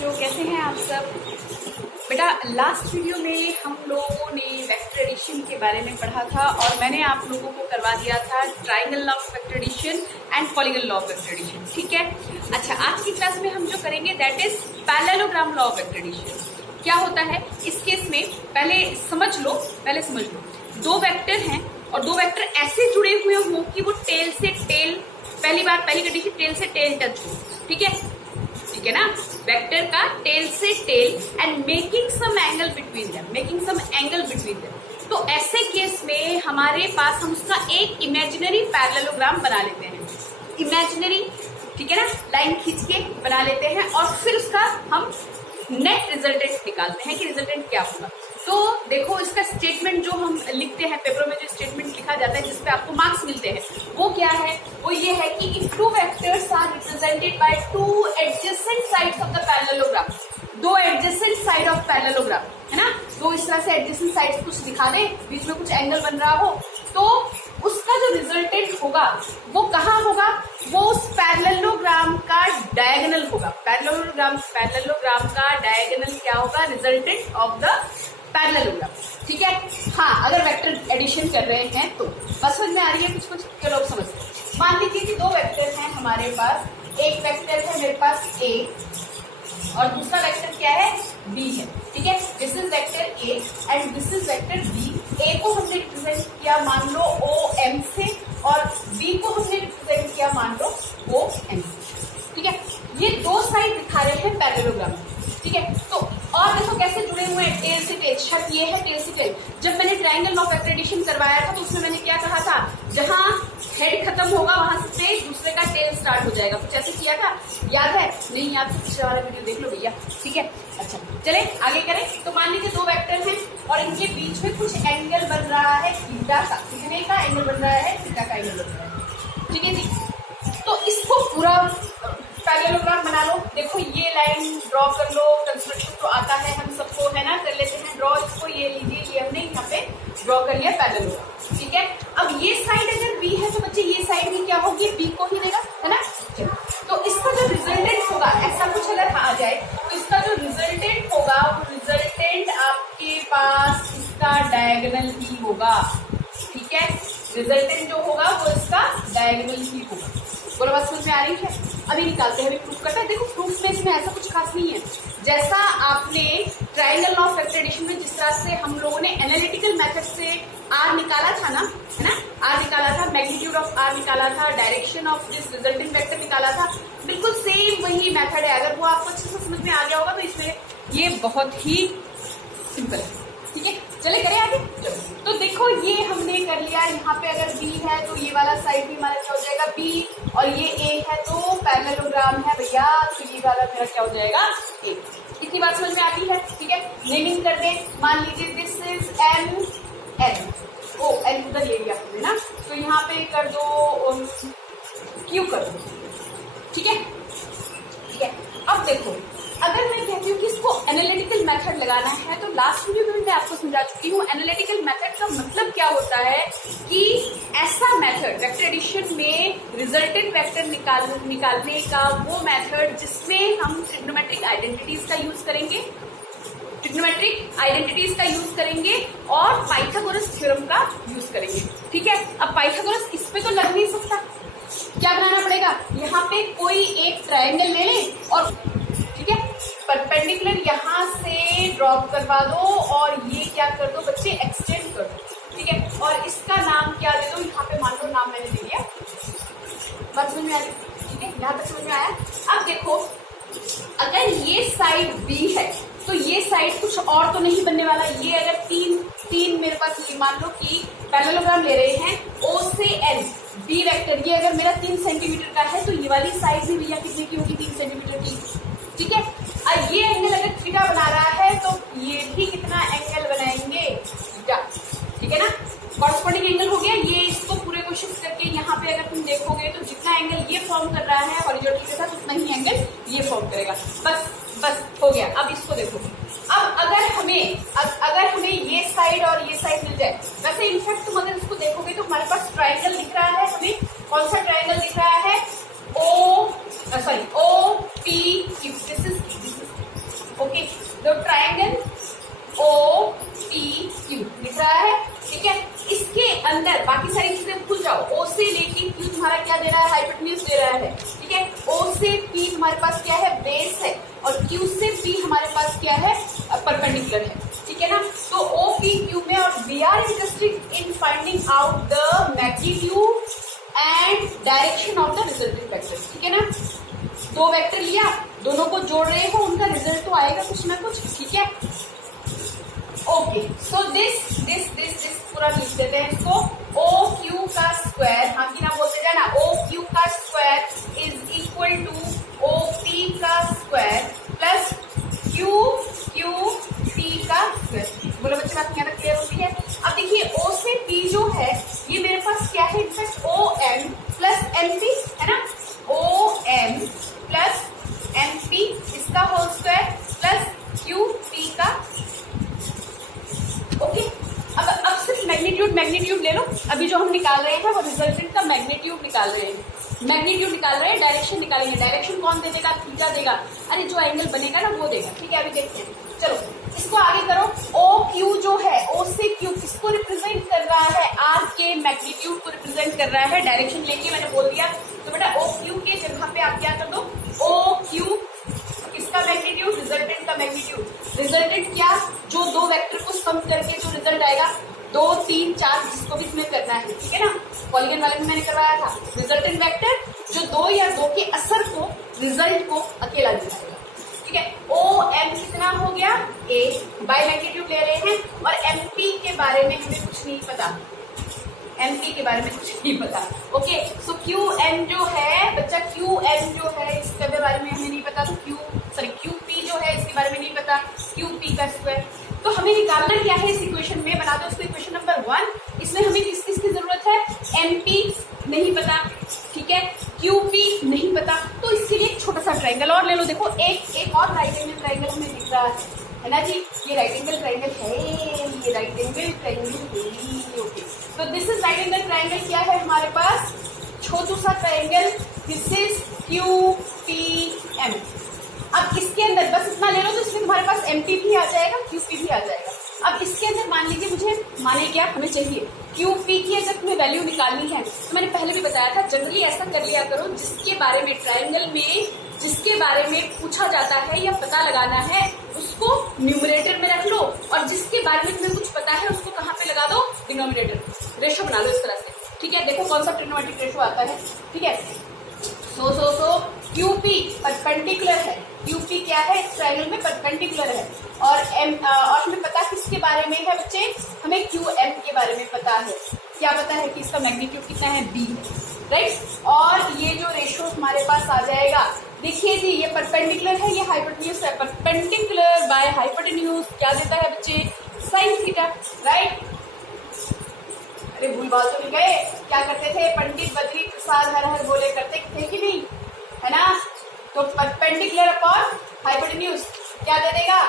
बच्चों, कैसे हैं आप सब? बेटा, लास्ट वीडियो में हम लोगों ने वेक्टर एडिशन के बारे में पढ़ा था और मैंने आप लोगों को करवा दिया था triangle law of vector addition and polygon law of vector addition. ठीक है। अच्छा, आज की क्लास में हम जो करेंगे that is parallelogram law of vector addition. क्या होता है इस केस में, पहले समझ लो। दो वेक्टर हैं और दो वेक्टर ऐसे जुड़े हुए हों कि वो टेल से टेल, पहली कंडीशन टेल से टेल टच हो। ठीक है ना। वेक्टर का टेल से tail and making some angle between them, तो ऐसे केस में हमारे पास हम उसका एक इमेजिनरी पैरेललोग्राम बना लेते हैं। इमेजिनरी, ठीक है ना, लाइन खींच के बना लेते हैं और फिर उसका हम नेट रिजल्टेंट निकालते हैं कि रिजल्टेंट क्या होगा। तो देखो, इसका स्टेटमेंट जो हम लिखते हैं पेपर में, जो स्टेटमेंट लिखा जाता है जिसपे आपको मार्क्स मिलते हैं, वो क्या है? वो ये है कि if two vectors are represented by two adjacent sides of the parallelogram, दो एडजेसेंट साइड ऑफ पैरेललोग्राम, है ना। तो इस तरह से एडजेसेंट साइड्स कुछ दिखा दे, बीच में कुछ एंगल बन रहा हो, तो उसका जो रिजल्टेंट होगा वो कहाँ होगा? वो उस पैरेललोग्राम का डायगोनल होगा। पैरेललोग्राम का डायगोनल क्या होगा? Resultant of the parallelogram. ठीक है। हाँ, अगर वेक्टर एडिशन कर रहे हैं तो बस समझ में आ रही है कुछ? चलो अब समझते। मान लीजिए कि दो वेक्टर हैं हमारे पास, एक वेक्टर है मेरे पास A और दूसरा वेक्टर क्या है? B है। ठीक है। This is vector A and this is vector B। A को हमने रिप्रेजेंट किया मान लो OM से और B को हमने रिप्रेजेंट किया मान लो OM से। ठीक है। ये दो साइड दिखा रहे हैं पैरेललोग्राम। ठीक है। तो और देखो कैसे जुड़े हुए हैं, टेल से टेल। शर्त ये है टेल से टेल। जब मैंने triangle law of vector addition करवाया था तो उसमें मैंने क्या कहा था? जहां हेड खत्म होगा वहां से दूसरे का टेल स्टार्ट हो जाएगा। कुछ ऐसे किया था, याद है? नहीं याद तो पिछले वाला वीडियो देख लो भैया। ठीक है। अच्छा, चले आगे करें। तो मान लीजिए दो वेक्टर हैं और इनके बीच में कुछ एंगल बन रहा है थीटा का। कितने का एंगल बन रहा है? थीटा का एंगल बन रहा है। ठीक है जी। तो इसको पूरा पैरेललोग्राम बना लो। देखो ये लाइन ड्रॉ कर लो, कंस्ट्रक्शन तो आता है हम सबको, है ना, कर लेते हैं ड्रॉ। इसको ये लीजिए, ये हमने यहाँ पे ड्रॉ कर लिया पैरेललोग्राम। ठीक है। अब ये साइड अगर B है तो बच्चे ये साइड भी क्या होगी? B को ही देगा, है ना। तो इसका जो रिजल्टेंट होगा, ऐसा कुछ अगर आ जाए तो इसका जो रिजल्टेंट होगा वो रिजल्टेंट आपके पास इसका डायगोनल ही होगा। ठीक है। रिजल्टेंट जो होगा वो इसका डायगोनल ही होगा। बोलो, बात समझ में आ रही है? अभी निकालते हैं, अभी प्रूफ करते हैं। देखो, प्रूफ में इसमें ऐसा कुछ खास नहीं है। जैसा आपने triangle law of vector addition में जिस तरह से हम लोगों ने एनालिटिकल मेथड से R निकाला था ना, है ना, R निकाला था, मैग्नीट्यूड ऑफ R निकाला था, direction of this resulting vector निकाला था, बिल्कुल सेम वही मेथड है। अगर वो आपको अच्छे से समझ में आ गया होगा तो इसमें ये बहुत ही सिंपल है। ठीक है। चले करें आगे। तो देखो ये हमने कर लिया। यहाँ पे अगर B है तो ये वाला साइड भी हमारा क्या हो जाएगा? B, और ये A है तो पैरेललोग्राम है भैया, तो ये वाला मेरा क्या हो जाएगा? A। इतनी बात समझ में आती है? ठीक है। नेमिंग कर दे। मान लीजिए दिस इज N, N उधर ले लिया हमने ना, तो यहाँ पे कर दो Q कर दो। ठीक है। ठीक है। अब देखो, अगर मैं कहती हूँ कि इसको एनालिटिकल मेथड लगाना है तो लास्ट वीडियो में मैं आपको समझा चुकी हूँ। एनालिटिकल मेथड का मतलब क्या होता है कि ऐसा मेथड वेक्टर एडिशन में रिजल्टेंट वेक्टर निकालने का वो मेथड जिसमें हम ट्रिग्नोमेट्रिक आइडेंटिटीज का यूज करेंगे और पाइथागोरस थ्योरम का यूज करेंगे। ठीक है। अब पाइथागोरस इस पे तो लग नहीं सकता, क्या बनाना पड़ेगा? यहाँ पे कोई एक ट्राइंगल ले ले और, ठीक है, परपेंडिकुलर यहाँ से ड्रॉप करवा दो और ये क्या कर दो बच्चे? एक्सटेंड कर दो। ठीक है। और इसका नाम क्या दे दो? यहाँ पे मान लो नाम मैंने दे दिया। बात समझ में आ रही? ठीक है। यहाँ तक समझ में आया? अब देखो, अगर ये साइड B है तो ये साइड कुछ और तो नहीं बनने वाला। ये अगर तीन मेरे पास ये मान लो कि पैरेललोग्राम ले रहे हैं O से N, B वेक्टर, ये अगर मेरा 3 सेंटीमीटर का है तो ये वाली साइड भी भैया कितने की होगी? 3 सेंटीमीटर की। ठीक है। और ये एंगल अगर थीटा बना रहा है तो ये भी कितना एंगल बनाएंगे? थीटा। ठीक है ना। कॉरस्पॉन्डिंग एंगल हो गया। ये इसको पूरे को शिफ्ट करके यहाँ पे अगर तुम देखोगे तो जितना एंगल ये फॉर्म कर रहा है हॉरिजॉन्टल के साथ, उतना ही एंगल ये फॉर्म करेगा। बस हो गया। अब इसको देखो। अब अगर हमें ये साइड और ये साइड मिल जाए, वैसे इनफैक्ट तुम अगर इसको देखोगे तो हमारे पास ट्राइंगल दिख रहा है। हमें कौन सा ट्राइंगल दिख रहा है? O P Q। This is तो ट्राइंगल ओ पी क्यू दिख रहा है, ठीक है। इसके अंदर बाकी सारी चीजें भूल जाओ, ओ से लेके क्यू तुम्हारा क्या दे रहा है, हाइपोटेन्यूज दे रहा है, ठीक है। ओ से पी हमारे पास क्या है, बेस है, और क्यू से पी हमारे पास क्या है, परपेंडिकुलर है, ठीक है ना। तो ओ पी क्यू में, और we are interested in finding out the magnitude and direction of the resultant vector, ठीक है ना। दो वेक्टर लिया, दोनों को जोड़ रहे हो, उनका रिजल्ट तो आएगा कुछ ना कुछ, ठीक है। ओके, सो दिस पूरा लिख देते हैं इसको। ओ क्यू का स्क्वायर, हाँ कि ना बोलते जाना, ओ क्यू का square is equal to O P का square plus Q Q P का स्क्वायर। बोलो बच्चे, बात यहाँ तक क्लियर होती है। अब देखिए ओ से पी जो है ये मेरे पास क्या है, in fact O M plus M P है ना, O M plus M P इसका whole square plus Q P का। ओके, अब सिर्फ मैग्नीट्यूड ले लो। अभी जो हम निकाल रहे हैं वो रिजल्टेंट का मैग्नीट्यूड निकाल रहे हैं, डायरेक्शन निकालेंगे। डायरेक्शन कौन दे देगा, थीटा देगा। अरे जो एंगल बनेगा ना वो देगा, ठीक है। अभी देखते हैं, चलो इसको आगे करो। ओ क्यू जो है, ओ से क्यू किसको रिप्रेजेंट कर रहा है, आर के मैग्नीट्यूड को रिप्रेजेंट कर रहा है। डायरेक्शन लेंगे, मैंने बोल दिया। तो बेटा ओ क्यू के जगह पे आप क्या कर दो, ओ क्यू किसका मैग्नीट्यूड, रिजल्टेंट का मैग्नीट्यूड। रिजल्टेंट क्या, जो दो वेक्टर को सम करके जो रिजल्ट आएगा, 2 3 4 जिसको भी इसमें करना है, ठीक है ना। पॉलीगन वाले में मैंने करवाया था, रिजल्टेंट वेक्टर जो दो या दो के असर को, रिजल्ट को अकेला दिखाएगा, ठीक है। ओ एम कितना हो गया, ए बाय मैग्नीट्यूड ले रहे हैं, और एम पी के बारे में हमें कुछ नहीं पता, एमपी के बारे में कुछ नहीं पता। ओके, सो क्यू एन जो है बच्चा, क्यू एन जो है इसके बारे में हमें नहीं पता, तो क्यू पी जो है इसके बारे में नहीं पता, क्यू पी का स्क्वायर। तो हमें निकालना क्या है इस इक्वेशन में, बना दो इसको इक्वेशन नंबर 1। इसमें हमें किस किस की जरूरत है, एमपी नहीं पता, ठीक है, क्यूपी नहीं पता, तो इसके लिए एक छोटा सा ट्राइंगल और ले लो। देखो एक और राइट एंगल ट्राइंगल हमें दिख रहा है ना जी, ये राइट एंगल ट्राइंगल है, ये राइट एंगल ट्राइंगल है। ओके, तो this is right angle triangle. क्या है हमारे पास, छोटू सा triangle, this is Q P M. अब इसके अंदर बस इतना ले लो, तो इसमें तुम्हारे पास एमपी भी आ जाएगा, क्यूपी भी आ जाएगा। अब इसके अंदर मान लीजिए मुझे, माने क्या हमें चाहिए, क्यूपी की अगर तुम्हें वैल्यू निकालनी है, तो मैंने पहले भी बताया था, जनरली ऐसा कर लिया करो, जिसके बारे में ट्राइंगल में जिसके बारे में पूछा जाता है या पता लगाना है, उसको न्यूमरेटर में रख लो, और जिसके बारे में तुम्हें कुछ पता है उसको कहाँ पे लगा दो, डिनोमिनेटर। रेशो बना लो इस तरह से, ठीक है। देखो कौन सा ट्रिग्नोमेट्रिक रेशो आता है, ठीक है। सो क्यूपी परपेंडिकुलर है, क्यूपी क्या है, ट्रायंगल में परपेंडिकुलर है, और हमें पता किसके बारे में है बच्चे, हमें क्यू एम के बारे में पता है। क्या पता है कि इसका मैग्नीट्यूड कितना है, बी, राइट। और ये जो रेशो हमारे पास आ जाएगा, देखिए जी, ये परपेंडिकुलर है, ये हाइपोटेन्यूज है, परपेंडिकुलर बाय हाइपोटेन्यूज क्या देता है बच्चे, साइन थीटा, राइट। अरे भूल बात तो नहीं गए, क्या करते थे पंडित बद्री प्रसाद हर हर बोले करते थे कि नहीं, है ना। तो परपेंडिकुलर अपॉन हाइपोटेन्यूज क्या दे देगा,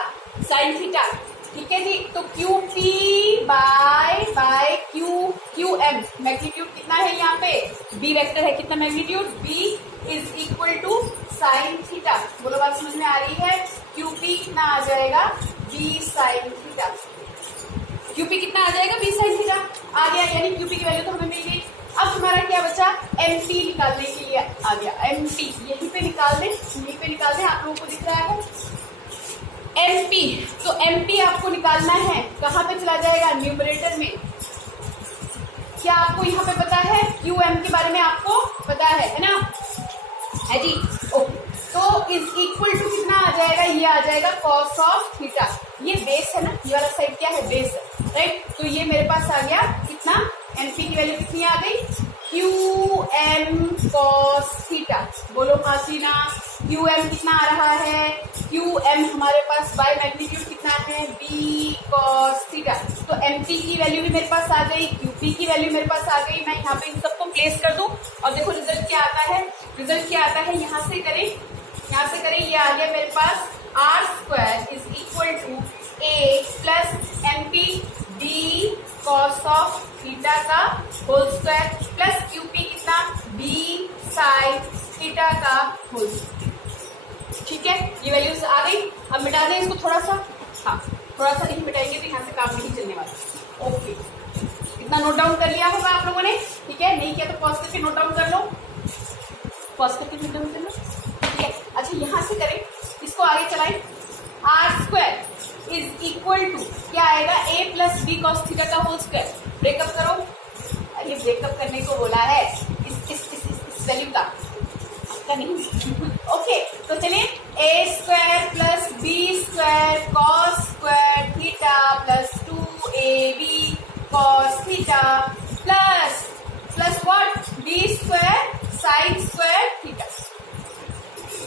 साइन थीटा, ठीक है जी। तो Q P by Q M, magnitude कितना है यहाँ पे, बी वेक्टर है, कितना magnitude, B is equal to sine theta. बोलो बात समझ में आ रही है, क्यू पी कितना आ जाएगा, बी साइन थीटा। क्यूपी कितना आ जाएगा, बी साइन थीटा आ गया, यानी क्यूपी की वैल्यू तो हमें मिल गई। अब हमारा क्या बचा, एमपी निकालने के लिए आ गया, एमपी यहीं पे निकाल दें, आप लोगों को दिख रहा है एमपी। तो एमपी आपको निकालना है, कहाँ पे चला जाएगा, न्यूमरेटर में। क्या आपको यहाँ पे पता है, क्यू एम के बारे में आपको पता है ना, है जी। ओके, तो इज इक्वल टू कितना आ जाएगा, ये आ जाएगा कॉस ऑफ थीटा। ये बेस है ना, ये वाला साइड क्या है, बेस है, राइट। तो ये मेरे पास आ गया कितना, एनपी की वैल्यू कितनी आ गई, क्यू एम कॉस थीटा। बोलो हासीना, क्यू एम कितना आ रहा है, क्यू एम हमारे पास बाय मैग्नीट्यूड कितना है, बी कॉस थीटा। तो एमपी की वैल्यू भी मेरे पास आ गई, क्यूपी की वैल्यू मेरे पास आ गई। मैं यहाँ पे इन सबको प्लेस कर दूं, और देखो रिजल्ट क्या आता है, यहाँ से करें, ये आ गया मेरे पास R square is equal to A plus M P D cos of theta का होल स्क्वायर प्लस क्यूपी कितना, बी साइन थीटा का होल स्क्वायर। ठीक है, ये वैल्यूज आ गई। अब मिटा दें इसको थोड़ा सा, हाँ थोड़ा सा नहीं मिटाएंगे तो यहाँ से काम नहीं चलने वाला। ओके, इतना नोट डाउन कर लिया होगा आप लोगों ने, ठीक है, नहीं किया तो पॉज करके नोट डाउन कर लो, पॉज करके नोट डाउन कर लो, ठीक है। अच्छा यहाँ से करें, इसको आगे चलाएं, R square is equal to क्या आएगा, A plus B cos theta का होल स्क्वायर। ब्रेकअप करो, अरे ब्रेकअप करने को बोला है इस वैल्यू का, आपका नहीं। ओके तो चलिए, A square plus B square cos square theta plus 2ab cos theta plus what, B square sine square theta.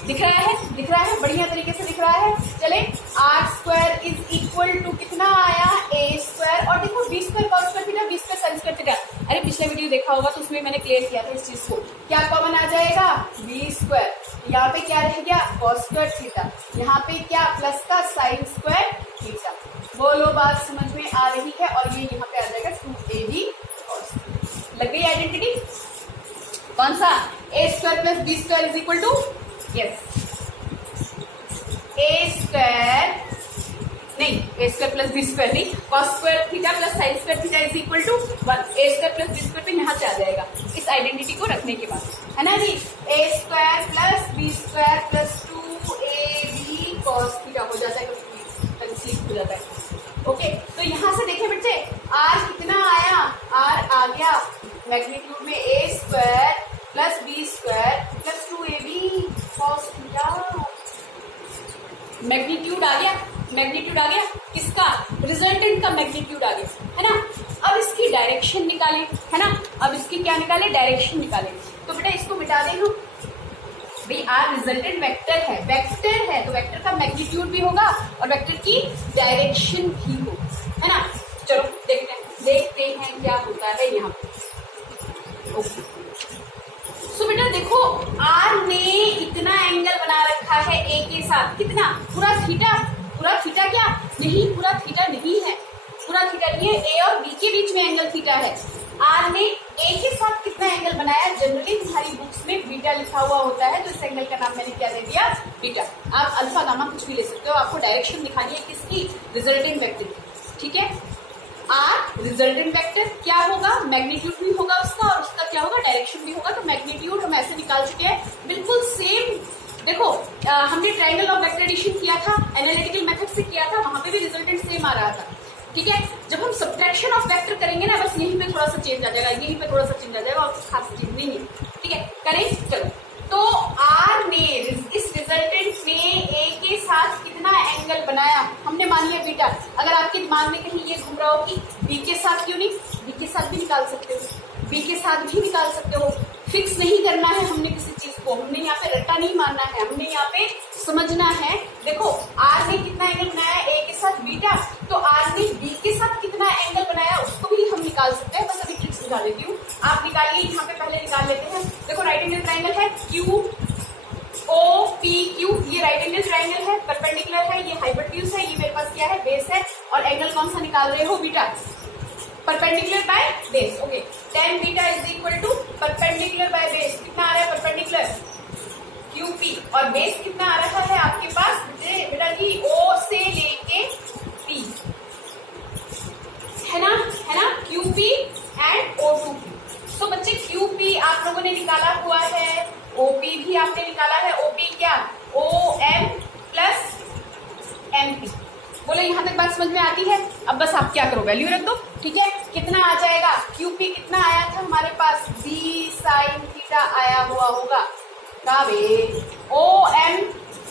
दिख रहा है, दिख रहा है, बढ़िया तरीके से दिख रहा है। चले, R square is equal to कितना आया, ए स्क्वायर, और देखो B square cos square theta, B square sine square theta. अरे पिछला वीडियो देखा होगा तो उसमें मैंने क्लियर किया था इस चीज को। क्या कॉमन आ जाएगा, बी स्क्वायर, यहाँ पे क्या रह गया, कॉस स्क्वायर थीटा, यहाँ पे क्या प्लस का साइन स्क्वायर थीटा। बोलो बात समझ में आ रही है, और ये यहाँ पे आ जाएगा 2ab कॉस। लग गई आइडेंटिटी, कौन सा, A square plus B square is equal to, yes, A square नहीं, A square plus B square नहीं, cos square theta plus sine square theta is equal to 1। A square plus B square तो यहाँ से आ जाएगा इस identity को रखने के बाद, है ना जी। A square plus B square plus 2ab cos theta हो जाता है, कंसीव हो जाता है। ओके तो यहाँ से देखें बच्चे, आर कितना आया, आर आ गया मैग्नीट्यूड में A square plus B square plus 2ab cos theta. Magnitude आ गया, मैग्नीट्यूड आ गया किसका, रिजल्टेंट का मैग्नीट्यूड आ गया, है ना। अब इसकी डायरेक्शन निकाले, है ना, अब इसकी क्या निकाले, डायरेक्शन निकाले। तो बेटा इसको मिटा दे लो, भाई आर रिजल्टेंट वेक्टर है तो वेक्टर का मैग्नीट्यूड भी होगा और वेक्टर की डायरेक्शन भी होगी, है ना। चलो देखते हैं क्या होता है यहाँ पे। ओके तो बेटा देखो, आर ने इतना एंगल बना रखा है ए के साथ, कितना, पूरा थीटा क्या नहीं, पूरा थीटा नहीं है, पूरा थीटा नहीं है, ए और बी के बीच में एंगल थीटा है। आर ने ए के साथ कितना एंगल बनाया, जनरली तुम्हारी बुक्स में बीटा लिखा हुआ होता है, तो इस एंगल का नाम मैंने क्या दे दिया, बीटा। आप अल्फा गामा कुछ भी ले सकते हो, आपको डायरेक्शन दिखानी है किसकी, रिजल्टेंट वेक्टर की, ठीक है। आर रिजल्टेंट वेक्टर क्या होगा, मैग्नीट्यूड भी होगा उसका, और उसका क्या होगा, डायरेक्शन भी होगा। तो मैग्नीट्यूड हम ऐसे निकाल चुके हैं, बिल्कुल सेम। देखो हमने ट्रायंगल ऑफ वेक्टर एडिशन किया था, एनालिटिकल मेथड से किया था, वहां पे भी रिजल्टेंट सेम आ रहा था, ठीक है। जब हम सब्ट्रैक्शन ऑफ वेक्टर करेंगे ना, बस यहीं पे थोड़ा सा चेंज आ जाएगा, यहीं पे थोड़ा सा चेंज आ जाएगा, और कुछ खास चीज नहीं है, ठीक है। करें, चलो। तो आर ने इस रिजल्टेंट में ए के साथ कितना एंगल बनाया, हमने मान लिया बीटा। अगर आपके दिमाग में कहीं ये घूम रहा हो कि बी के साथ क्यों नहीं, बी के साथ भी निकाल सकते हो, बी के साथ भी निकाल सकते हो। फिक्स नहीं करना है हमने किसी चीज को, हमने यहाँ पे रट्टा नहीं मारना है, हमने यहाँ पे समझना है। देखो आर ने कितना एंगल बनाया ए के साथ, बीटा, तो आर ने बी के साथ कितना एंगल बनाया उसको भी हम निकाल सकते हैं। बस अभी ट्रिक्स निकाल देती हूँ, आप निकालिए, यहाँ पे पहले निकाल लेते हैं। देखो राइट एंगल ट्राइंगल है, क्यू ओ पी क्यू, ये राइट एंगल ट्राइंगल है, परपेंडिकुलर है, ये हाइपोटेन्यूज है, ये मेरे पास क्या है, बेस है, और एंगल कौन सा निकाल रहे हो, beta, perpendicular by base. Okay, tan beta is equal to perpendicular by base, कितना आ रहा है परपेंडिकुलर, क्यूपी, और बेस कितना आ रहा है आपके पास बेटा जी, ओ से लेके पी, है ना, क्यूपी एंड O2। तो बच्चे क्यूपी आप लोगों ने निकाला हुआ है, ओपी भी आपने निकाला है, ओपी क्या, OM प्लस MP। बोलो यहाँ तक बात समझ में आती है। अब बस आप क्या करो, वैल्यू रख दो, ठीक है। कितना आ जाएगा, क्यूपी कितना आया था हमारे पास, बी साइन थीटा आया हुआ होगा, OM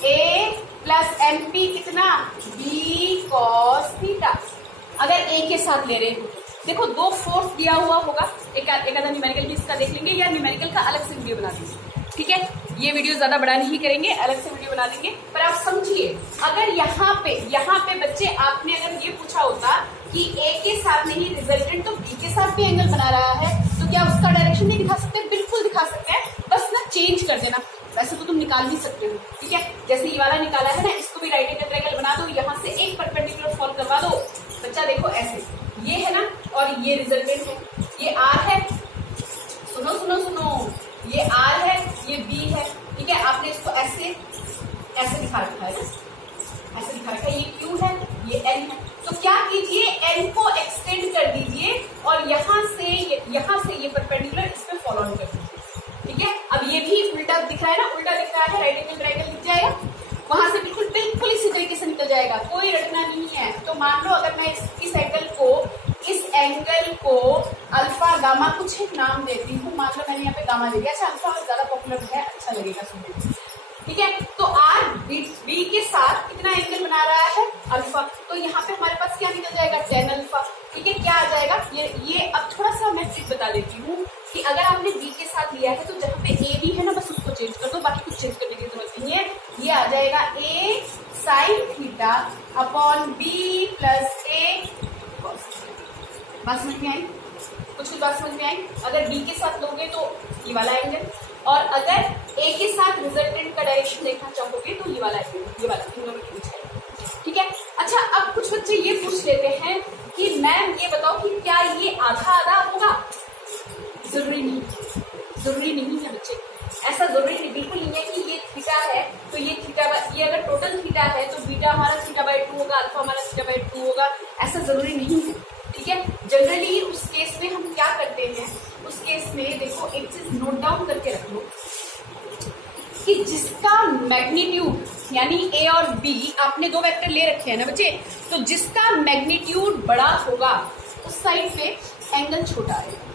A प्लस MP कितना, बी कॉस थीटा। अगर ए के साथ ले रहे हो, देखो दो फोर्स दिया हुआ होगा, एक आधा न्यूमेरिकल भी इसका देख लेंगे, या न्यूमेरिकल का अलग से वीडियो बना देंगे, ठीक है। ये वीडियो ज्यादा बड़ा नहीं करेंगे, अलग से वीडियो बना देंगे। पर आप समझिए, अगर यहाँ पे बच्चे आपने अगर ये पूछा होता कि ए के साथ नहीं रिजल्टेंट तो बी के साथ भी एंगल बना रहा है, तो क्या उसका डायरेक्शन नहीं दिखा सकते, बिल्कुल दिखा सकते हैं, बस ना चेंज कर देना। वैसे तो तुम निकाल भी सकते हो, ठीक है। जैसे ये वाला निकाला है ना, इसको भी राइट एंगल ट्रायंगल बना दो, यहाँ से एक परपेंडिकुलर फॉल करवा दो। बच्चा देखो ऐसे, ये है ना, और ये रिजल्टेंट है, ये आर है, सुनो, ये आर है, ये बी है, ठीक है। आपने इसको ऐसे ऐसे दिखा रखा है ना, ऐसे दिखा रखा है, ये Q है, ये N है। तो क्या कीजिए, N को एक्सटेंड कर दीजिए और यहाँ से ये परपेंडिकुलर इस पे फॉलो ऑन कर दीजिए। ठीक है, अब ये भी उल्टा दिख रहा है ना, उल्टा दिख रहा है, राइट एंगल ट्रायंगल दिख जाएगा, वहां से बिल्कुल इसी तरीके से निकल जाएगा, कोई रटना नहीं है। तो मान लो अगर मैं इस एंगल को अल्फा गामा कुछ एक नाम देती हूँ, मान लो मैंने यहाँ पे गामा दे दिया। अच्छा, अल्फा ज्यादा पॉपुलर है, अच्छा लगेगा सुनने में। ठीक है, तो आर बी के साथ कितना एंगल बना रहा है, अल्फा, तो यहाँ पे हमारे पास क्या निकल जाएगा, tan अल्फा। ठीक है, क्या आ जाएगा ये अब थोड़ा सा मैं ट्रिक बता देती हूँ कि अगर आपने बी के साथ लिया है तो जहाँ पे ए बी है ना, बस उसको चेंज कर दो, बाकी कुछ चेंज करने की जरूरत नहीं है। ये आ जाएगा A sine theta upon B plus A cos. बात समझ में आई, कुछ बात समझ में आई। अगर बी के साथ लोगे तो ये वाला एंगल, और अगर ए के साथ रिजल्टेंट का डायरेक्शन देखना चाहोगे तो ये वाला एंगल, ये वाला इन दोनों के बीच है। ठीक है, अच्छा अब कुछ बच्चे ये पूछ लेते हैं कि मैम ये बताओ कि क्या ये आधा आधा होगा? जरूरी नहीं, जरूरी नहीं है बच्चे, ऐसा जरूरी नहीं, बिल्कुल नहीं है कि ये थीटा है तो ये थीटा, ये अगर टोटल थीटा है तो बीटा हमारा थीटा बाई 2 होगा, अल्फा हमारा थीटा बाई 2 होगा, ऐसा जरूरी नहीं है। ठीक है, जनरली उस केस में हम क्या करते हैं, उस केस में देखो एक चीज नोट डाउन करके रख लो कि जिसका मैग्नीट्यूड यानी ए और बी, आपने दो वेक्टर ले रखे हैं ना बच्चे, तो जिसका मैग्नीट्यूड बड़ा होगा उस साइड पे एंगल छोटा आएगा।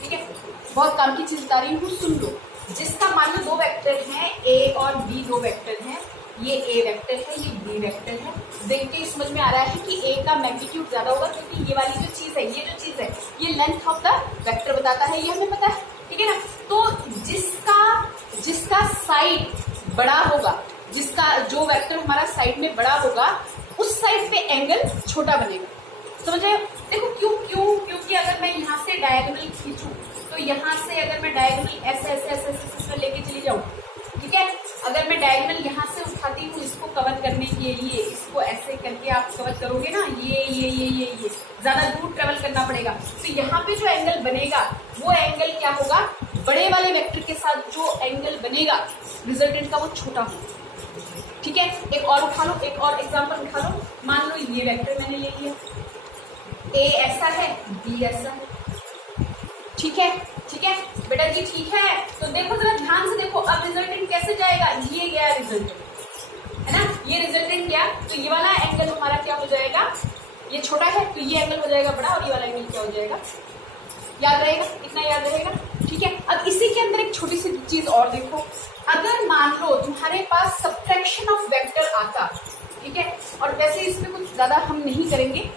ठीक है, बहुत काम की चीज बता रही हूँ, सुन लो। जिसका मान लो दो वेक्टर हैं, ए और बी दो वेक्टर हैं, ये ए वेक्टर है, ये बी वेक्टर है। देख के समझ में आ रहा है कि ए का मैग्नीट्यूड ज्यादा होगा क्योंकि ये वाली जो चीज है, ये जो चीज है ये लेंथ ऑफ द वेक्टर बताता है, ये हमें पता है। ठीक है ना, तो जिसका साइड बड़ा होगा, जिसका जो वेक्टर हमारा साइड में बड़ा होगा उस साइड पे एंगल छोटा बनेगा। समझ रहे हो? देखो क्योंकि अगर मैं यहाँ से डायगोनल खींचूं तो यहाँ से अगर मैं डायगोनल ऐसे लेके चली जाऊं, ठीक है, अगर मैं डायगोनल यहाँ से उठाती हूँ इसको कवर करने के लिए, इसको ऐसे करके आप कवर करोगे ना, ये ज्यादा दूर ट्रेवल करना पड़ेगा, तो यहाँ पे जो एंगल बनेगा वो एंगल क्या होगा, बड़े वाले वेक्टर के साथ जो एंगल बनेगा रिजल्टेंट का वो छोटा होगा। ठीक है, एक और उठा लो, एक और एग्जांपल उठा लो। मान लो ये वेक्टर मैंने ले लिया, ए ऐसा है, बी ऐसा है। ठीक है बेटा जी, ठीक है। तो देखो जरा ध्यान से देखो, अब रिजल्टेंट कैसे जाएगा, ये गया रिजल्टेंट, है ना, ये रिजल्टेंट गया, तो ये वाला एंगल हमारा क्या हो जाएगा, ये छोटा है तो ये एंगल हो जाएगा बड़ा, और ये वाला एंगल क्या हो जाएगा, याद रहेगा, इतना याद रहेगा। ठीक है, अब इसी के अंदर एक छोटी सी चीज और देखो, अगर मान लो तुम्हारे पास सब्ट्रैक्शन ऑफ वेक्टर आता, ठीक है, और वैसे इसमें कुछ ज्यादा हम नहीं करेंगे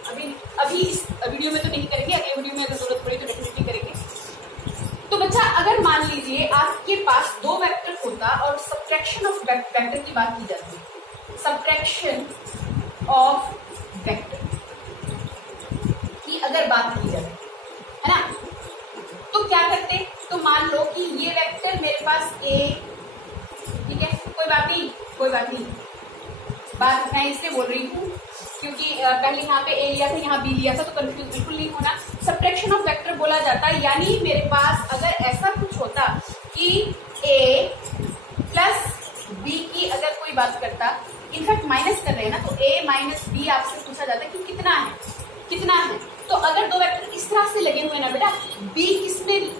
अभी इस वीडियो में तो नहीं करेंगे, अगले वीडियो में अगर जरूरत पड़ी तो डेफिनेटली करेंगे। तो बच्चा अगर मान लीजिए आपके पास दो वेक्टर होता और सब्ट्रैक्शन ऑफ वेक्टर की बात की जाती है, सब्ट्रैक्शन ऑफ वेक्टर की अगर बात की जाए, है ना, तो क्या करते, तो मान लो कि ये वेक्टर मेरे पास ए, ठीक है, कोई बात नहीं, बात मैं इसलिए बोल रही हूँ क्योंकि पहले यहाँ पे ए लिया था, यहाँ बी लिया था, तो कंफ्यूज बिल्कुल नहीं होना। सब्ट्रैक्शन ऑफ वेक्टर बोला जाता है, यानी मेरे पास अगर ऐसा कुछ होता कि ए प्लस बी की अगर कोई बात करता, इनफैक्ट माइनस कर रहे हैं ना, तो ए माइनस बी आपसे पूछा जाता है कि कितना है, तो अगर दो वेक्टर इस तरह से लगे हुए ना बेटा, बी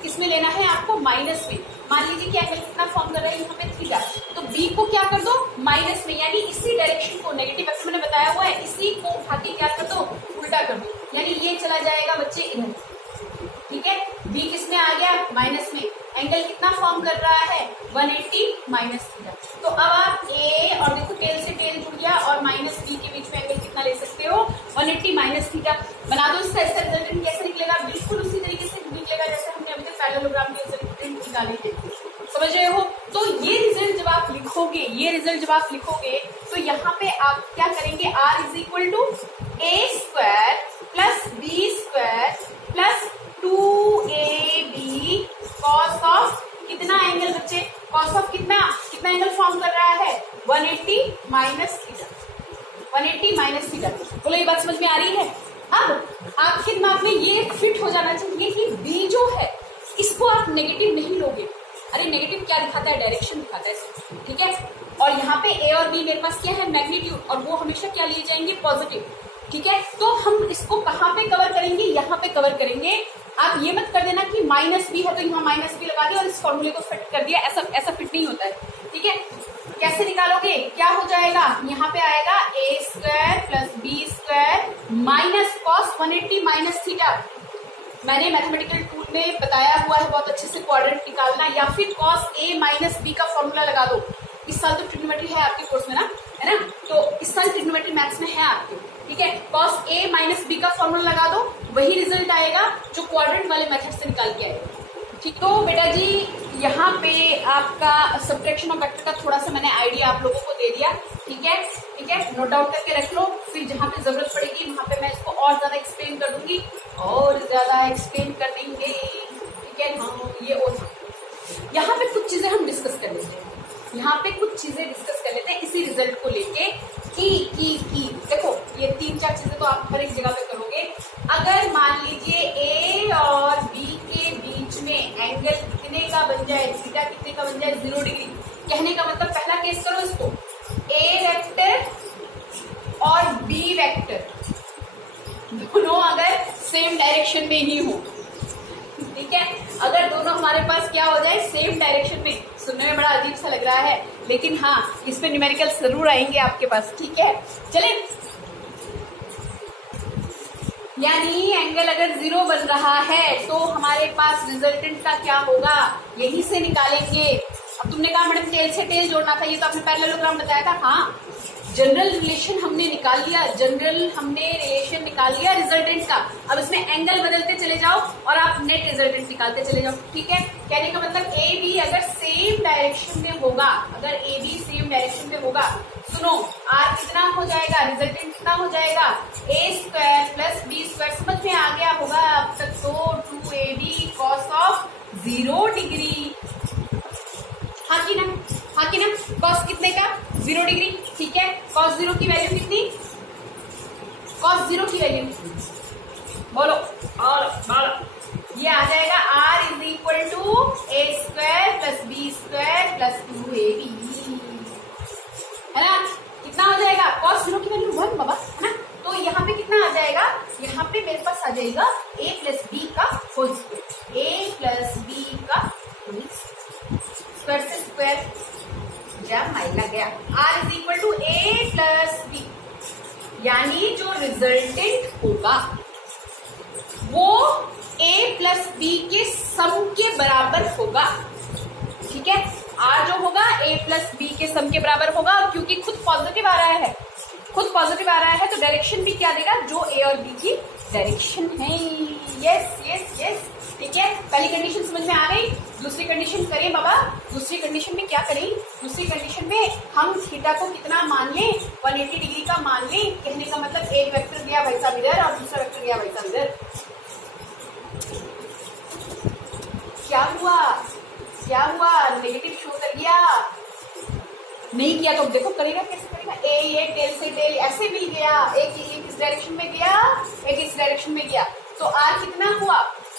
किसमें लेना है आपको, माइनस में। मान लीजिए क्या कितना फॉर्म कर रहा है यहाँ पे थीटा, तो बी को क्या कर दो, माइनस में, यानी इसी डायरेक्शन को, नेगेटिव वेक्टर मैंने बताया हुआ है, इसी को उठा के क्या कर दो, उल्टा कर दो, यानी ये चला जाएगा बच्चे इधर। ठीक है, बी किसमें आ गया, माइनस में, एंगल कितना फॉर्म कर रहा है, 180 माइनस थीटा। तो अब आप ए और देखो टेल से टेल जुड़ गया, और माइनस बी के बीच में एंगल कितना ले सकते हो, 180 माइनस थीटा। बना दो इसका रिजल्टेंट कैसे निकलेगा, बिल्कुल उसी तरीके से निकलेगा जैसे हमने अभी तक पैरेललोग्राम के रिजल्टेंट निकाले थे, समझ रहे हो। तो ये रिजल्ट जब आप लिखोगे, तो यहाँ पे आप क्या करेंगे, r is equal to A square plus B square plus 2ab cos of कितना एंगल बच्चे, कॉस ऑफ कितना एंगल फॉर्म कर रहा है, 180 माइनस थीटा, 180 माइनस थीटा। बोलो ये बात समझ में आ रही है। अब आपके दिमाग में ये फिट हो जाना चाहिए कि बी जो है इसको आप नेगेटिव नहीं लोगे। अरे नेगेटिव क्या दिखाता है, डायरेक्शन दिखाता है, ठीक है। और यहाँ पे ए और बी मेरे पास क्या है, मैग्नीट्यूड, और वो हमेशा क्या लिए जाएंगे, पॉजिटिव। ठीक है, तो हम इसको कहाँ पे कवर करेंगे, यहाँ पे कवर करेंगे। आप ये मत कर देना कि माइनस बी है तो यहाँ माइनस बी लगा दिया और इस फॉर्मूले को फिट कर दिया, ऐसा फिट नहीं होता है। ठीक है, कैसे निकालोगे, क्या हो जाएगा, यहाँ पे आएगा A square plus B square minus cos 180 minus theta. मैंने मैथमेटिकल टूल में बताया हुआ है बहुत अच्छे से क्वाड्रेंट निकालना, या फिर कॉस ए माइनस बी का फॉर्मूला लगा दो। इस साल तो ट्रिग्नोमेट्री है आपके कोर्स में ना, है ना, तो इस साल ट्रिग्नोमेट्री मैथ्स में है आपके। ठीक है, कॉस ए माइनस बी का फॉर्मूला लगा दो, वही रिजल्ट आएगा जो क्वाड्रेंट वाले मेथड से निकाल के आएगा। ठीक, तो बेटा जी यहाँ पे आपका सब्ट्रैक्शन ऑफ वेक्टर का थोड़ा सा मैंने आइडिया आप लोगों को दे दिया। ठीक है, ठीक है, नोट डाउन करके रख लो, फिर जहाँ पे जरूरत पड़ेगी वहां पे मैं इसको और ज्यादा एक्सप्लेन कर दूंगी, और ज्यादा एक्सप्लेन कर देंगे। ठीक है, हाँ ये और यहाँ पे कुछ चीजें हम डिस्कस कर लेते हैं, यहाँ पे कुछ चीजें डिस्कस कर लेते हैं इसी रिजल्ट को लेके की देखो ये 3-4 चीजें तो आप हर एक जगह पे करोगे। अगर मान लीजिए ए और बी के बीच में एंगल कितने का बन जाए, थीटा कितने का बन जाए, 0 डिग्री। कहने का मतलब पहला केस करो इसको, ए वेक्टर और बी वेक्टर दोनों अगर सेम डायरेक्शन में ही हो। ठीक है, अगर दोनों हमारे पास क्या हो जाए, सेम डायरेक्शन में। सुनने में बड़ा अजीब सा लग रहा है, लेकिन हाँ इसमें न्यूमेरिकल जरूर आएंगे आपके पास। ठीक है, चले, यानी एंगल अगर 0 बन रहा है तो हमारे पास रिजल्टेंट का क्या होगा, यही से निकालेंगे। अब तुमने कहा मैडम टेल से टेल जोड़ना था, ये तो आपने पैरेललोग्राम बताया था। हाँ, जनरल रिलेशन हमने निकाल लिया, जनरल हमने रिलेशन निकाल लिया रिजल्टेंट का। अब इसमें एंगल बदलते चले जाओ और आप नेट रिजल्टेंट निकालते चले जाओ। ठीक है, कहने का मतलब ए बी अगर सेम डायरेक्शन में होगा, अगर ए बी सेम डायरेक्शन में होगा, सुनो आर कितना हो जाएगा, रिजल्टेंट कितना हो जाएगा, A square plus B square. समझ में आ गया होगा अब तक तो, 2ab कॉस ऑफ 0 डिग्री। हाँ की ना, हाँ की ना, कॉस कितने का, 0 डिग्री। ठीक है, कॉस 0 की वैल्यू कितनी, कॉस 0 की वैल्यू बोलो, और ये आ जाएगा r is equal to A square plus B square plus 2ab, है ना। कितना हो जाएगा, कॉस 0 की वैल्यू 1 बाबा, है ना। तो यहाँ पे कितना आ जाएगा, यहाँ पे मेरे पास आ जाएगा a प्लस बी का whole square, a plus B का होल स्क्वायर से स्क्वायर जब माइनस गया, r is equal to A plus B, यानी जो रिजल्टेंट होगा वो a प्लस बी के सम के बराबर होगा। ठीक है, r जो होगा a प्लस बी के सम के बराबर होगा, क्योंकि खुद पॉजिटिव आ रहा है, खुद पॉजिटिव आ रहा है तो डायरेक्शन भी क्या देगा, जो a और b की डायरेक्शन है। यस यस यस, ठीक है, पहली कंडीशन समझ में आ गई। दूसरी कंडीशन करें बाबा, दूसरी कंडीशन में क्या करें, दूसरी कंडीशन में हम थीटा को कितना मान लें, 180 डिग्री का मान लें। कहने का मतलब एक वेक्टर गया वैसा मिरर और दूसरा वेक्टर गया वैसा मिरर। क्या हुआ, क्या हुआ, नेगेटिव शो कर दिया, नहीं किया तो देखो करेगा कैसे करेगा। ये टेल से टेल ऐसे मिल गया, एक इस डायरेक्शन में गया, एक इस डायरेक्शन में गया, तो आर कितना हुआ,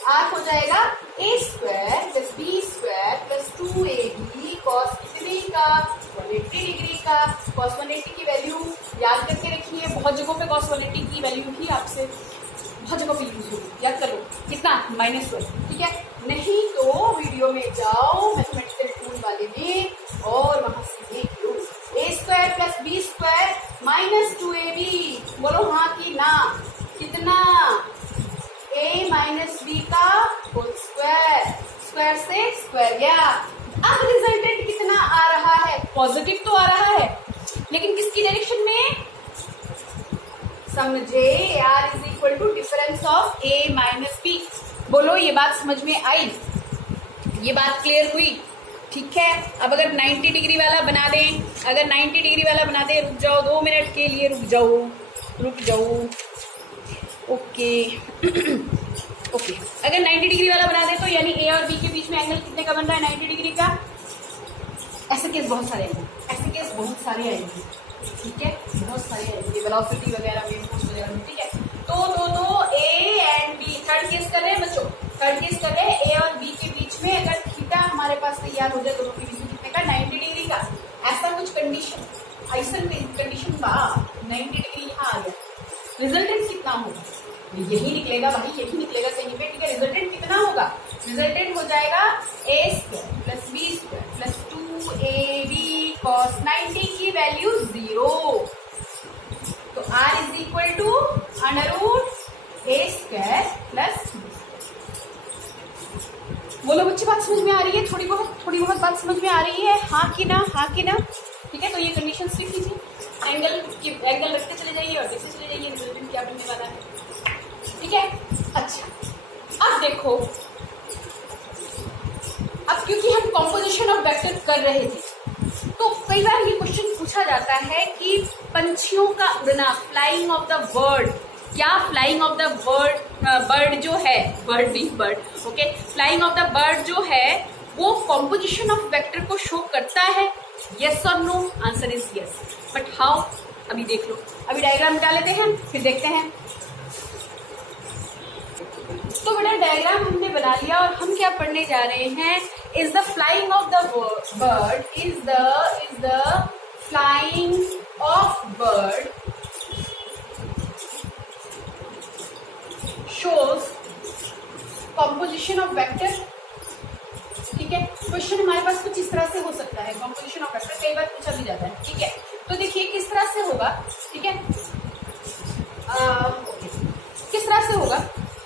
आर हो जाएगा A square plus B square plus 2ab cos कितने का, 180 डिग्री का। कॉस 180 की वैल्यू याद करके रखिए, बहुत जगहों पे कॉस 180 की वैल्यू ही आपसे बहुत जगह पे यूज होगी, याद करो कितना, -1। ठीक है, नहीं तो वीडियो में जाओ मैथमेटिकल टूल वाले में और वहां से देख लो, A square plus B square minus 2ab, बोलो हाँ कि ना, कितना, a माइनस बी का होल स्क्वायर, स्क्वायर से स्क्वायर गया। अब रिजल्टेंट कितना आ रहा है, पॉजिटिव तो आ रहा है, लेकिन किसकी डायरेक्शन में, समझे, r is equal to difference of a minus B. बोलो ये बात समझ में आई, ये बात क्लियर हुई। ठीक है, अब अगर 90 डिग्री वाला बना दें, अगर 90 डिग्री वाला बना दें, रुक जाओ 2 मिनट के लिए, रुक जाओ रुक जाओ, ओके ओके, अगर 90 डिग्री वाला बना दें तो यानी ए और बी के बीच में एंगल कितने का बन रहा है, 90 डिग्री का। ऐसे केस बहुत सारे आएंगे, ऐसे केस बहुत सारे आएंगे। ठीक है, बहुत सारे आएंगे, वेलोसिटी वगैरह में, फोर्स वगैरह में। ठीक है, तो A and B, third case कर रहे हैं बच्चों, थर्ड केस कर रहे हैं, ए और बी के बीच में अगर थीटा हमारे पास तैयार हो जाए दोनों के बीच में कितने का, 90 डिग्री का, ऐसा कुछ कंडीशन, ऐसा कंडीशन बा 90 डिग्री यहाँ आ गया, रिजल्टेंट कितना होगा? यही निकलेगा भाई, यही निकलेगा कहीं पे, ठीक है। रिजल्टेंट कितना होगा? रिजल्टेंट हो जाएगा a² + b² + 2ab cos 90 की वैल्यू 0। तो r = √a² + बोलो बच्चे, बात समझ में आ रही है? थोड़ी बहुत बात समझ में आ रही है? हाँ कि ना, हाँ कि ना? ठीक है, तो ये कंडीशन लिख लीजिए, एंगल रखते चले जाइए और देखते चले जाइए रिजल्टेंट क्या बनने वाला है, ठीक है। अच्छा, अब देखो, अब क्योंकि हम कॉम्पोजिशन ऑफ वेक्टर कर रहे थे, तो कई बार ये क्वेश्चन पूछा जाता है कि पंछियों का उड़ना, फ्लाइंग ऑफ द बर्ड, क्या फ्लाइंग ऑफ द बर्ड जो है, बर्ड नहीं bird, okay, flying of the bird जो है वो कॉम्पोजिशन ऑफ वेक्टर को शो करता है? यस और no? Answer is yes, but how? अभी देख लो, अभी डायग्राम मिटा लेते हैं फिर देखते हैं। तो बेटा डायग्राम हमने बना लिया और हम क्या पढ़ने जा रहे हैं? Is the flying of the bird, is the flying off bird shows composition of vector, ठीक है। क्वेश्चन हमारे पास कुछ इस तरह से हो सकता है, कॉम्पोजिशन ऑफ वेक्टर कई बार पूछा भी जाता है, ठीक है। तो देखिए किस तरह से होगा, ठीक है, किस तरह से होगा।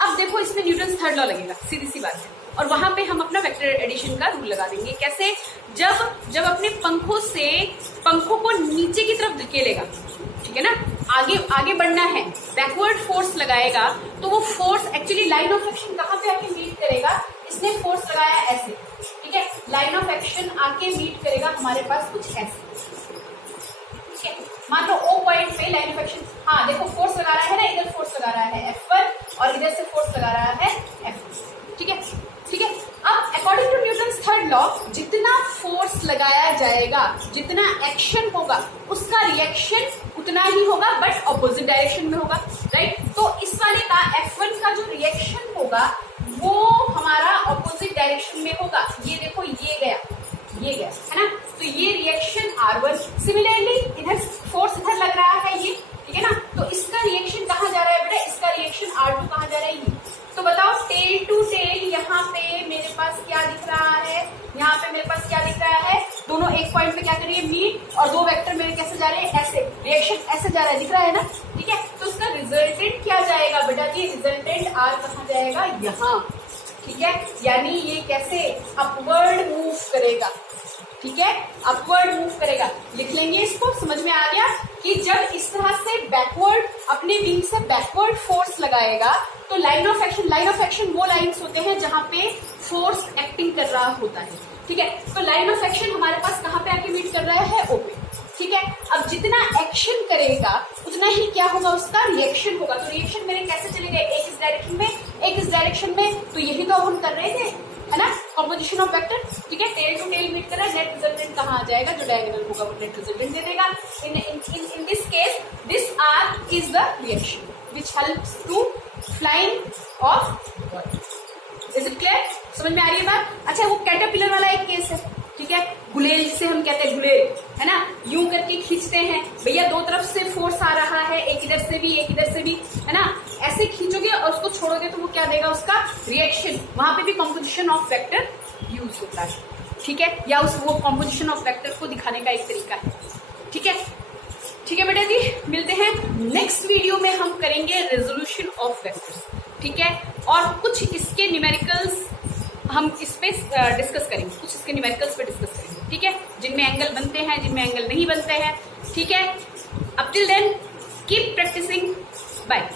अब देखो, इसमें न्यूटन थर्ड लॉ लगेगा, सीधी सी बात है, और वहां पे हम अपना वेक्टर एडिशन का रूल लगा देंगे। कैसे? जब अपने पंखों को नीचे की तरफ धकेलेगा, ठीक है ना, आगे बढ़ना है, बैकवर्ड फोर्स लगाएगा, तो वो force actually line of action कहाँ पे आके मीट करेगा? इसने फोर्स लगाया ऐसे, ठीक है, लाइन ऑफ एक्शन आके मीट करेगा हमारे पास कुछ ऐसे, ठीक है। मान लो O पॉइंट पे लाइन ऑफ एक्शन, हाँ देखो फोर्स लगा रहा है ना, इधर फोर्स लगा रहा है F पर और इधर से फोर्स लगा रहा है F, ठीक है, ठीक है। अब according to Newton third law, जितना फोर्स लगाया जाएगा, जितना एक्शन होगा, उसका रिएक्शन उतना ही होगा, बट ऑपोजिट डायरेक्शन में होगा, राइट। तो इस वाले का F1 का जो रिएक्शन होगा वो हमारा ऑपोजिट डायरेक्शन में होगा। ये देखो, ये गया है ना, तो ये रिएक्शन R1। सिमिलरली इधर फोर्स इधर लग रहा है ये, ठीक है ना, तो इसका रिएक्शन कहाँ जा रहा है बेटा? इसका रिएक्शन R2 कहाँ जा रहा है? ये। तो बताओ, टेल टू टेल यहाँ पे मेरे पास क्या दिख रहा है? यहाँ पे मेरे पास क्या दिख रहा है? दोनों एक पॉइंट पे क्या करिए, मीट, और दो वेक्टर मेरे कैसे जा रहे हैं? ऐसे, रिएक्शन ऐसे जा रहा है, दिख रहा है ना, ठीक है। तो उसका रिजल्टेंट क्या जाएगा बेटा जी? रिजल्टेंट R कहाँ जाएगा? यहाँ, ठीक है। यानी ये कैसे अपवर्ड मूव करेगा, ठीक है, अपवर्ड मूव करेगा। लिख लेंगे इसको, समझ में आ गया कि जब इस तरह से बैकवर्ड, अपने विंग से बैकवर्ड फोर्स लगाएगा, तो लाइन ऑफ एक्शन वो लाइंस होते हैं जहां पे फोर्स एक्टिंग कर रहा होता है, ठीक है। तो लाइन ऑफ एक्शन हमारे पास कहाँ पे आके मीट कर रहा है? O पे, ठीक है। अब जितना एक्शन करेगा उतना ही क्या होगा? उसका रिएक्शन होगा। तो रिएक्शन मेरे कैसे चले गए? एक इस डायरेक्शन में, एक इस डायरेक्शन में, तो यही तो हम कर रहे थे, है ना, कॉम्पोजिशन ऑफ वेक्टर, ठीक है। टेल टू टेल मीट कर रहा है, नेट रिजल्टेंट कहाँ आ जाएगा? जो डायगोनल होगा वो नेट रिजल्टेंट दे देगा। In this case this R is the reaction which helps to flying off bird. Is it clear? समझ में आ रही है बात? अच्छा, वो कैटरपिलर वाला एक केस है, ठीक है, गुलेल जिसे हम कहते हैं, गुलेल, है ना, यूं करके खींचते हैं भैया, दो तरफ से फोर्स आ रहा है, एक इधर से भी एक इधर से भी, है ना, ऐसे खींचोगे और उसको छोड़ोगे तो वो क्या देगा? उसका रिएक्शन। वहां पे भी कॉम्पोजिशन ऑफ वेक्टर यूज होता है, ठीक है, या वो कॉम्पोजिशन ऑफ वेक्टर को दिखाने का एक तरीका है, ठीक है। ठीक है बेटा जी, मिलते हैं नेक्स्ट वीडियो में। हम करेंगे रेजोल्यूशन ऑफ वेक्टर्स, ठीक है, और कुछ इसके न्यूमेरिकल्स हम इस पे डिस्कस करेंगे, कुछ इसके न्यूमेरिकल्स पे डिस्कस करेंगे, ठीक है, जिनमें एंगल बनते हैं, जिनमें एंगल नहीं बनते हैं, ठीक है। Up till then keep practising, bye.